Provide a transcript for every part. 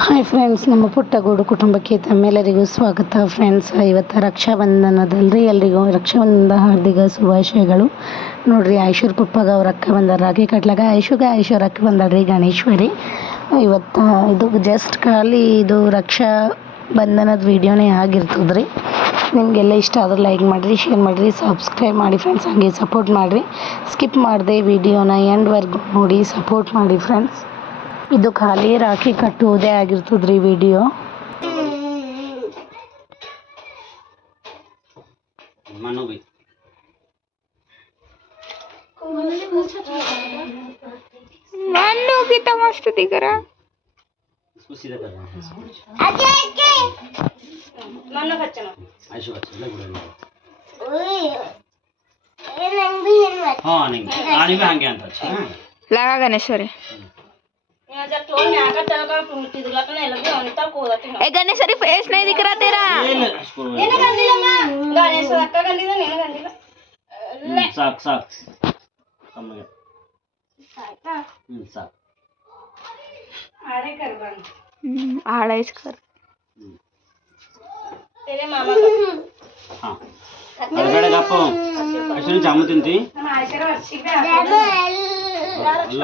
Hi friends ನಮ್ಮ ಪುಟ್ಟಗೂಡು ಕುಟುಂಬಕ್ಕೆ ತಮ್ಮೆಲ್ಲರಿಗೂ ಸ್ವಾಗತ. ಫ್ರೆಂಡ್ಸ್ ಇವತ್ತು ರಕ್ಷಾಬಂಧನದಲ್ಲಿ ಎಲ್ರಿಗೂ ರಕ್ಷಾಬಂಧನದ ಹಾರ್ದಿಕ ಶುಭಾಶಯಗಳು. ನೋಡ್ರಿ, ಐಶ್ವರ್ ಪುಪ್ಪಗ ಅವ್ರ ಅಕ್ಕ ಬಂದಾರ, ರಾಖಿ ಕಟ್ಲಾಗ ಐಶುಗ ಐಶ್ವರ್ ಅಕ್ಕ ಬಂದಾಳ್ರಿ ಗಣೇಶ್ವರಿ. ಇವತ್ತು ಇದು ಜಸ್ಟ್ ಖಾಲಿ ಇದು ರಕ್ಷಾ ಬಂಧನದ ವಿಡಿಯೋನೇ ಆಗಿರ್ತದ್ರಿ. ನಿಮಗೆಲ್ಲ ಇಷ್ಟ ಆದ್ರೆ ಲೈಕ್ ಮಾಡಿರಿ ಶೇರ್ ಮಾಡಿರಿ ಸಬ್ಸ್ಕ್ರೈಬ್ ಮಾಡಿ ಫ್ರೆಂಡ್ಸ್ ಹಾಗೆ ಸಪೋರ್ಟ್ ಮಾಡಿರಿ. ಸ್ಕಿಪ್ ಮಾಡಿದೆ ವಿಡಿಯೋನ ಎಂಡ್ವರೆಗೂ ನೋಡಿ ಸಪೋರ್ಟ್ ಮಾಡಿ ಫ್ರೆಂಡ್ಸ್ ಇದು ಖಾಲಿ ರಾಖಿ ಕಟ್ಟುವುದೇ ಆಗಿರ್ತದ್ರಿ ವಿಡಿಯೋ मानो भी मन्नू कितना मस्त दिख रहा इसको सीधा कर रहा है आयशो अच्छा लग रहा है हाँ नहीं आने में आगे आता अच्छा हाँ? लगा गणेश्वरी ए गणेश्वरी फेस नहीं दिख रहा तेरा ये ले, इसको हम्म, साग साग कम लगे हम्म, साग हम्म, आड़ा इसकर हम्म, हाँ ಹೊರಗಡೆ ಗಪ್ಪು ಅಶ್ವಿನಿ ಜಾಮು ತಿಂತಿ ಅಲ್ಲ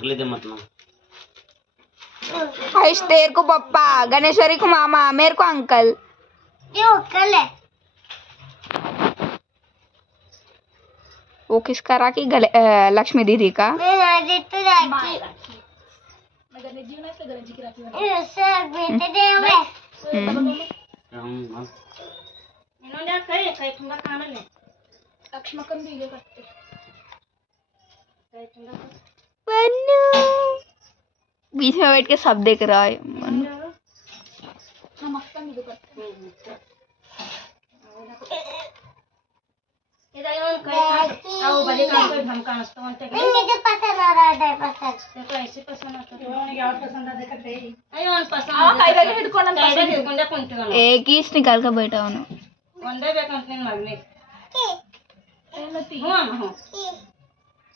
अंकल इधर मत ना। तेरे को पप्पा गणेश्वरी को मामा मेरे को अंकल। ये अंकल है। वो किसका राखी? लक्ष्मी दीदी का। हम्म, हम बीच में बैठ के सब देख रहा है मन्नू एक ही निकाल कर बैठा हूँ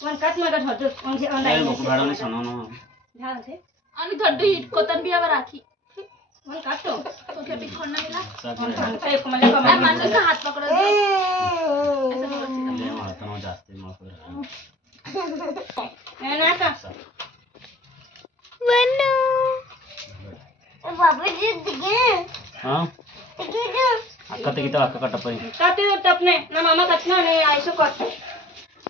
কোন কাট মা কাট হদ কোন যে অনলাইন এই বকু ভাড়া নি শোনো না ধান আছে আমি ধড্ডু হিট কোতন বিয়া রাখি কোন কাটো তো কে পিছন না মিলা কোন কোন তাই কমলে কম আর মানুষ কা হাত পকড়ো ऐसे बोलो सीधा मैं मारता हूँ जाते माँ को ए ना का वनु बाबू जी दिखे हाँ दिखे जो अक्का ते की तो अक्का कटपई काटे तो अपने ना मामा कटना नहीं आइसो कट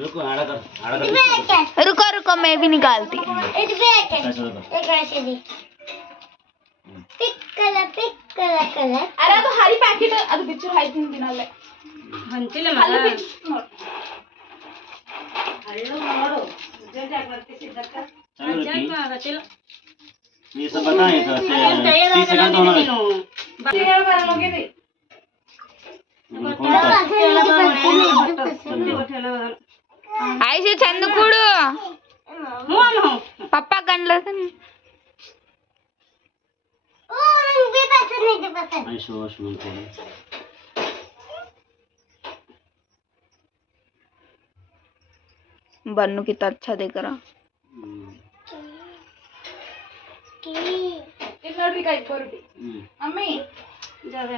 रुको आड़ा कर आड़ा कर रुको रुको मैं भी निकालती कैसे कर ಅರೆ ಅದು ಹರಿ ಪ್ಯಾಕೆಟ್ ಅದು ಬಿಚ್ಚು ಹಾಯ್ತೀನಿ ದಿನಲ್ಲೇ ಹಂಚಿಲ್ಲ ಅಲ್ಲಿ ಮಗ ಬಿಚ್ಚು ನೋಡು ಹಳ್ಳು ನೋಡು ಜಲ್ದಿ ಬರ್ತಿ ಸಿದ್ದಕ್ಕ चलो ಅಜ್ಜಾಕ रुकी ಆಗತ್ತಿಲ್ಲ ये सब बताएं तो तीस सेकंड तो होना ನೀನು ಹೋಗಿದಿ आयशे चंद कुडू ಹ್ಞೂ ಹ್ಞೂ पप्पा कंडलं ఐసి చందుకూడు పప్ప గండ్లు बन्नू कितना अच्छा देख रहा अम्मी ज्यादा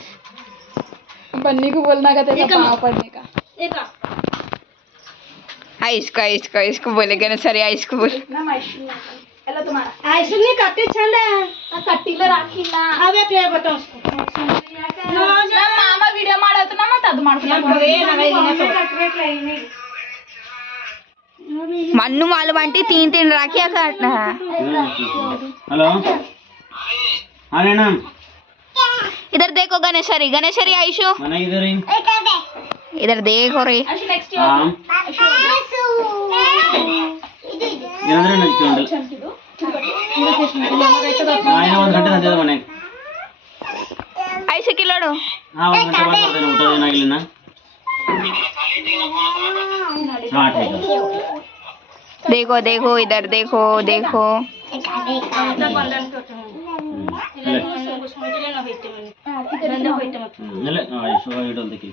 बन्नी को बोलना का तेरा पाँव पढ़ने का। आ इसको इसको इसको बोलेगा ना सर इसको बोल। हेलो तुम्हारा। ऐसे नहीं काटे छंद हाँ, कट्टी ले राखी ना। अब एक ले बताओ उसको। ना मामा वीडियो मारा तो ना मत आदम मार ना भवे ना भाई ना तो। मन्नू मालूम आंटी तीन तीन राखिया काटना है। हेलो। हाँ ना इधर देखो गणेशरी गणेशरी आयशु मना इधर ही इधर देखो रे ಐಶು ನೆಕ್ಸ್ಟ್ हाँ ಏನಂದ್ರೆ ನಡ್ಕೊಂಡು ನಾ ಒಂದು ಗಂಟೆ ನಂತರ ಮನೆಗೆ आयशु किलोड़ो हाँ ಒಂದು ಗಂಟೆ ಬಂದು ಬರ್ತೇನೆ ಊಟ ಏನಾಗಿಲ್ಲ हाँ ठीक है देखो देखो इधर देखो देखो ಇಲ್ಲ ಶೋ ಇಡೋದಕ್ಕೆ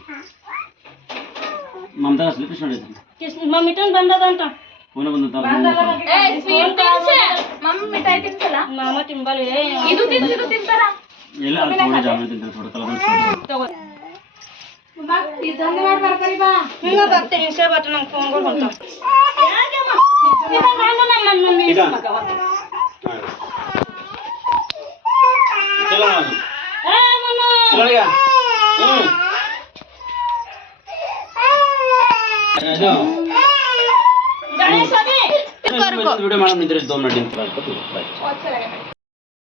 ಮಮತಾ ಸ್ಲಿಪ್ ಮಾಡಿದ್ರಿ ಮಮ್ಮಿಟನ್ ಬಂದದಂತ ಫೋನ್ ಬಂದಂತ ಏ ಸ್ವೀಟ್ ತಿನ್ಸೆ ಮಮ್ಮಿ ಮಿಠಾಯಿ ತಿನ್ಸಲ್ಲ ಮಾಮ ತಿಂಬಲ್ಲಿ ಇದು ತಿನ್ಸು ಇದು ತಿಂತಾರ ಇಲ್ಲ ಅದು ಥೋಡೆ ಜಾಮೂನ್ ತಿಂತಾರೆ ಥೋಡೆ ಕಲರ್ ಇದೊಂದು ಮಾಡಿ ಬರ್ತಾರಿ ಬಾ ಹಿಂಗ ಬರ್ತೆ ಹಿಂಸೆ ಬರ್ತೆ ನಂಗೆ ಫೋನ್ಗಳು ಹೊಂಟಾವ இல்லையா విడ మనం నిద్ర తోమనట్టు